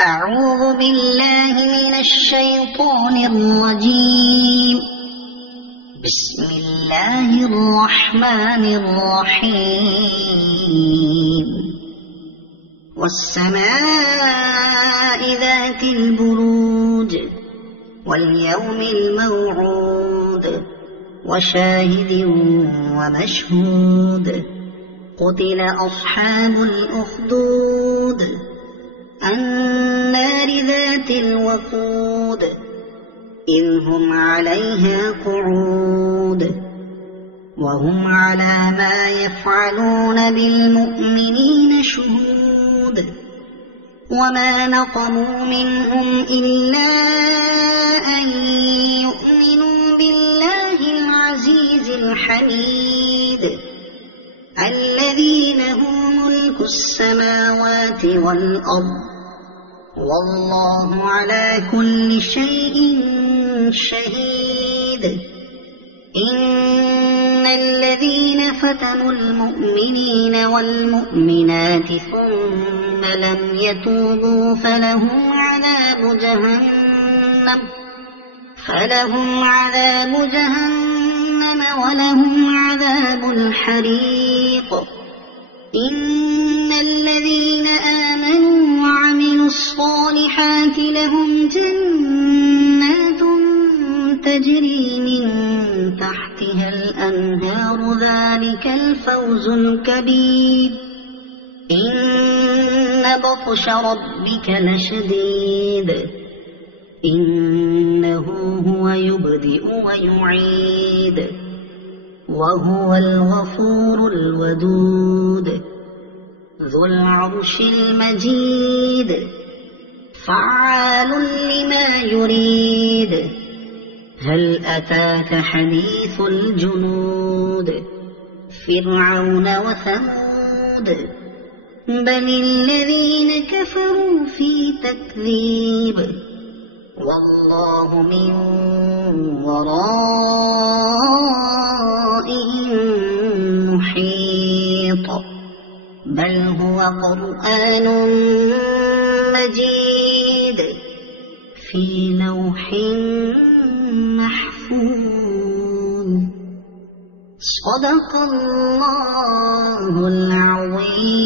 أعوذ بالله من الشيطان الرجيم. بسم الله الرحمن الرحيم. والسماء ذات البروج واليوم الموعود وشاهد ومشهود. قتل أصحاب الأخدود النار ذات الوقود إذ هم عليها قعود وهم على ما يفعلون بالمؤمنين شهود. وما نقموا منهم إلا أن يؤمنوا بالله العزيز الحميد الذي له ملك السماوات والأرض والله على كل شيء شهيد. إن الذين فتنوا المؤمنين والمؤمنات ثم لم يتوبوا فلهم عذاب جهنم ولهم عذاب الحريق. إن الذين آمنوا وعملوا الصالحات لهم جنات تجري من تحتها الأنهار ذلك الفوز الكبير. إن بطش ربك لشديد إنه هو يبدئ ويعيد وهو الغفور الودود ذو العرش المجيد فعال لما يريد. هل أتاك حديث الجنود فرعون وثمود بل الذين كفروا في تكذيب والله من ورائهم محيط. بل هو قرآن مجيد في لوح محفوظ. صدق الله العظيم.